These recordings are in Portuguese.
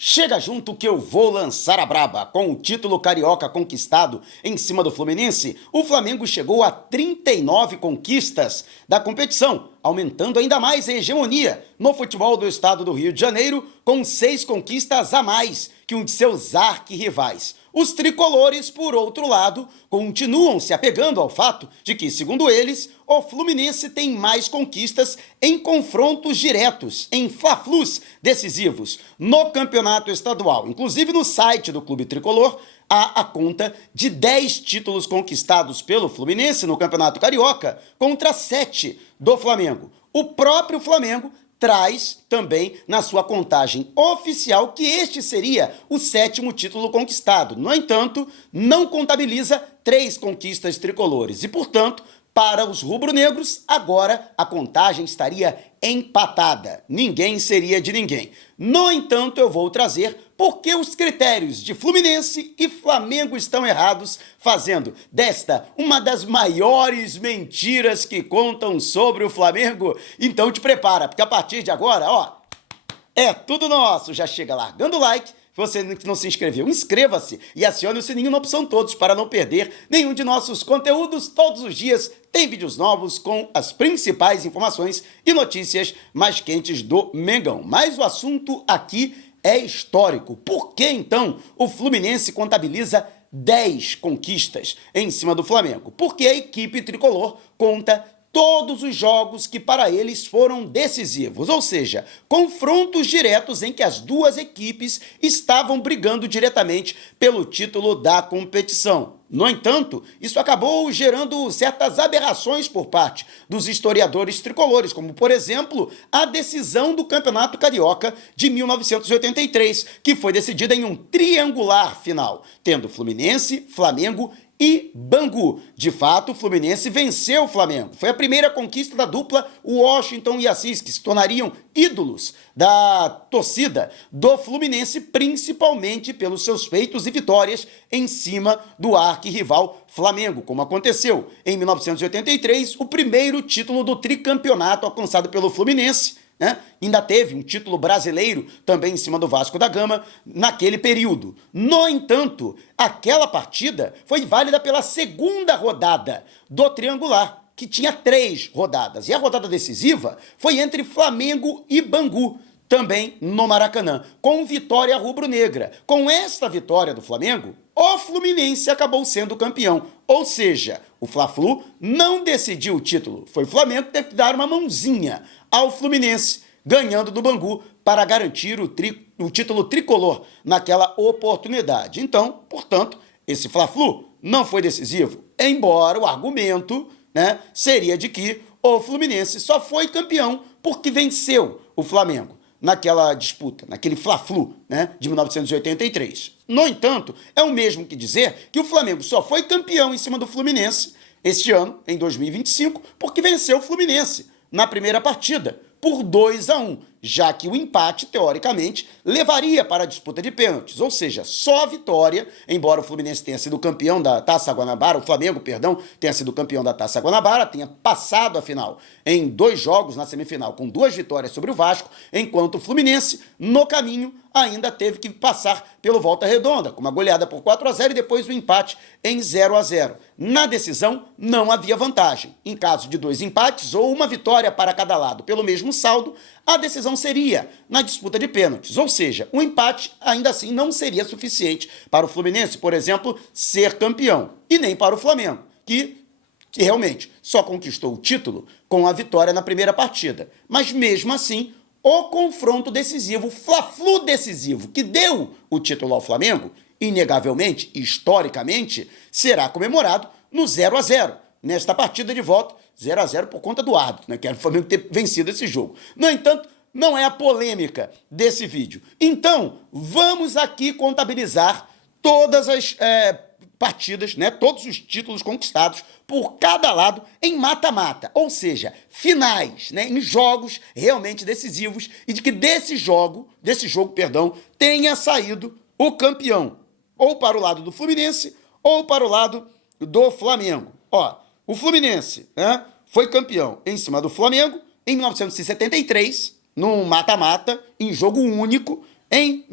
Chega junto que eu vou lançar a braba. Com o título carioca conquistado em cima do Fluminense, o Flamengo chegou a 39 conquistas da competição, aumentando ainda mais a hegemonia no futebol do estado do Rio de Janeiro, com 6 conquistas a mais que um de seus arquirrivais. Os tricolores, por outro lado, continuam se apegando ao fato de que, segundo eles, o Fluminense tem mais conquistas em confrontos diretos, em fla-flus decisivos no campeonato estadual. Inclusive, no site do Clube Tricolor, há a conta de 10 títulos conquistados pelo Fluminense no Campeonato Carioca contra 7 do Flamengo. O próprio Flamengo traz também na sua contagem oficial que este seria o 7º título conquistado. No entanto, não contabiliza 3 conquistas tricolores e, portanto, para os rubro-negros, agora a contagem estaria empatada. Ninguém seria de ninguém. No entanto, eu vou trazer porque os critérios de Fluminense e Flamengo estão errados, fazendo desta uma das maiores mentiras que contam sobre o Flamengo. Então te prepara, porque a partir de agora, é tudo nosso. Já chega largando o like. Se você não se inscreveu, inscreva-se e acione o sininho na opção todos para não perder nenhum de nossos conteúdos. Todos os dias tem vídeos novos com as principais informações e notícias mais quentes do Mengão. Mas o assunto aqui é histórico. Por que, então, o Fluminense contabiliza 10 conquistas em cima do Flamengo? Porque a equipe tricolor conta todos os jogos que para eles foram decisivos, ou seja, confrontos diretos em que as duas equipes estavam brigando diretamente pelo título da competição. No entanto, isso acabou gerando certas aberrações por parte dos historiadores tricolores, como, por exemplo, a decisão do Campeonato Carioca de 1983, que foi decidida em um triangular final, tendo Fluminense, Flamengo e Bangu. De fato, o Fluminense venceu o Flamengo. Foi a primeira conquista da dupla Washington e Assis, que se tornariam ídolos da torcida do Fluminense, principalmente pelos seus feitos e vitórias em cima do arquirrival Flamengo, como aconteceu em 1983, o primeiro título do tricampeonato alcançado pelo Fluminense. Ainda teve um título brasileiro também em cima do Vasco da Gama naquele período. No entanto, aquela partida foi válida pela segunda rodada do triangular, que tinha 3 rodadas. E a rodada decisiva foi entre Flamengo e Bangu, também no Maracanã, com vitória rubro-negra. Com esta vitória do Flamengo, o Fluminense acabou sendo campeão. Ou seja, o Fla-Flu não decidiu o título. Foi o Flamengo que teve que dar uma mãozinha ao Fluminense, ganhando do Bangu para garantir o título tricolor naquela oportunidade. Então, portanto, esse Fla-Flu não foi decisivo, embora o argumento seria de que o Fluminense só foi campeão porque venceu o Flamengo naquela disputa, naquele Fla-Flu de 1983. No entanto, é o mesmo que dizer que o Flamengo só foi campeão em cima do Fluminense este ano, em 2025, porque venceu o Fluminense na primeira partida, por 2-1, já que o empate, teoricamente, levaria para a disputa de pênaltis, ou seja, só a vitória, embora o Fluminense tenha sido campeão da Taça Guanabara, o Flamengo, perdão, tenha sido campeão da Taça Guanabara, tenha passado a final em 2 jogos na semifinal, com 2 vitórias sobre o Vasco, enquanto o Fluminense, no caminho, ainda teve que passar pelo Volta Redonda, com uma goleada por 4-0 e depois o empate em 0-0. Na decisão, não havia vantagem. Em caso de 2 empates ou uma vitória para cada lado pelo mesmo saldo, a decisão seria na disputa de pênaltis, ou seja, o empate ainda assim não seria suficiente para o Fluminense, por exemplo, ser campeão, e nem para o Flamengo, que realmente só conquistou o título com a vitória na primeira partida. Mas mesmo assim, o confronto decisivo, o Fla-Flu decisivo, que deu o título ao Flamengo, inegavelmente, historicamente, será comemorado no 0-0, nesta partida de volta, 0-0 por conta do árbitro, que era o Flamengo ter vencido esse jogo. No entanto, não é a polêmica desse vídeo. Então, vamos aqui contabilizar todas as partidas, todos os títulos conquistados por cada lado em mata-mata, ou seja, finais, em jogos realmente decisivos, e de que desse jogo, tenha saído o campeão, ou para o lado do Fluminense, ou para o lado do Flamengo. O Fluminense foi campeão em cima do Flamengo em 1973, num mata-mata, em jogo único, Em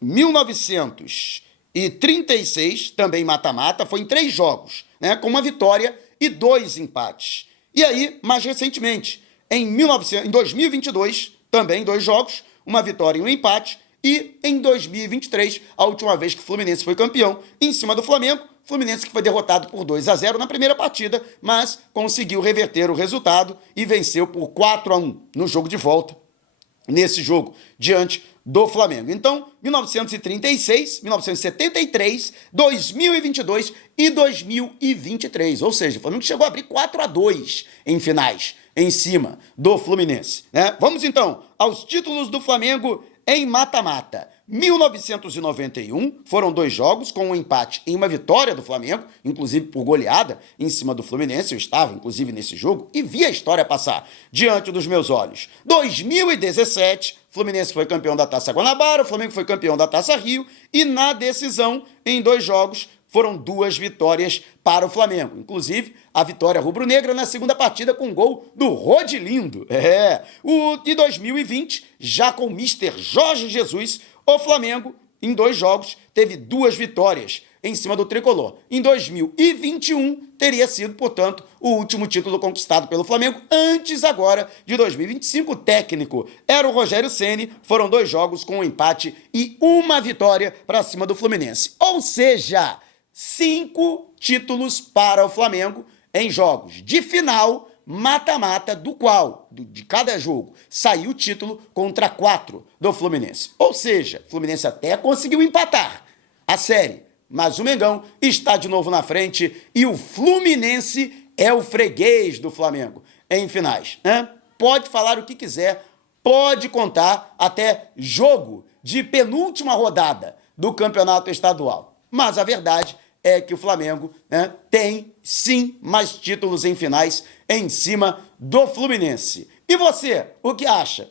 1936, também mata-mata, foi em 3 jogos, né, com uma vitória e 2 empates. E aí, mais recentemente, em 2022, também 2 jogos, uma vitória e um empate. E em 2023, a última vez que o Fluminense foi campeão, em cima do Flamengo, Fluminense que foi derrotado por 2-0 na primeira partida, mas conseguiu reverter o resultado e venceu por 4-1 no jogo de volta, nesse jogo, diante do Flamengo. Então, 1936, 1973, 2022 e 2023. Ou seja, o Flamengo chegou a abrir 4-2 em finais, em cima do Fluminense, né? Vamos então aos títulos do Flamengo em mata-mata. 1991 foram 2 jogos com um empate e uma vitória do Flamengo, inclusive por goleada em cima do Fluminense. Eu estava, inclusive, nesse jogo e vi a história passar diante dos meus olhos. 2017, Fluminense foi campeão da Taça Guanabara, o Flamengo foi campeão da Taça Rio e na decisão, em 2 jogos, foram 2 vitórias para o Flamengo. Inclusive, a vitória rubro-negra na segunda partida com gol do Rodilindo. De 2020, já com o Mister Jorge Jesus, o Flamengo, em 2 jogos, teve 2 vitórias em cima do Tricolor. Em 2021, teria sido, portanto, o último título conquistado pelo Flamengo. Antes, agora, de 2025, o técnico era o Rogério Ceni. Foram 2 jogos com um empate e uma vitória para cima do Fluminense. Ou seja, 5 títulos para o Flamengo em jogos de final, mata-mata, do qual, de cada jogo, saiu o título contra 4 do Fluminense. Ou seja, o Fluminense até conseguiu empatar a série, mas o Mengão está de novo na frente e o Fluminense é o freguês do Flamengo em finais, né? Pode falar o que quiser, pode contar até jogo de penúltima rodada do campeonato estadual. Mas a verdade é que o Flamengo, né, tem, sim, mais títulos em finais em cima do Fluminense. E você, o que acha?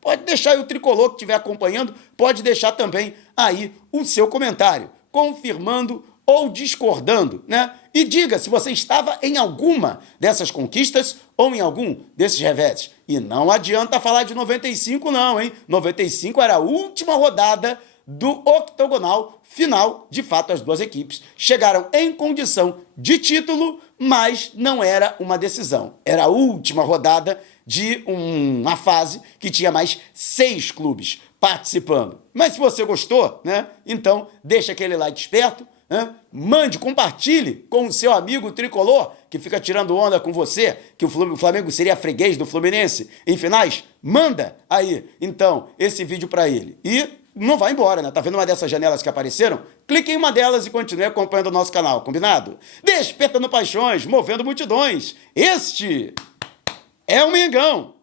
Pode deixar aí o tricolor que estiver acompanhando, pode deixar também aí o seu comentário, confirmando ou discordando, né? E diga se você estava em alguma dessas conquistas ou em algum desses reveses. E não adianta falar de 95 não, hein? 95 era a última rodada do octogonal final. De fato, as 2 equipes chegaram em condição de título, mas não era uma decisão. Era a última rodada de uma fase que tinha mais 6 clubes participando. Mas se você gostou, né? Então deixa aquele like esperto, né? Mande, compartilhe com o seu amigo tricolor que fica tirando onda com você, que o Flamengo seria freguês do Fluminense em finais. Manda aí, então, esse vídeo para ele. E não vai embora, né? Tá vendo uma dessas janelas que apareceram? Clique em uma delas e continue acompanhando o nosso canal, combinado? Despertando paixões, movendo multidões. Este é o Mengão.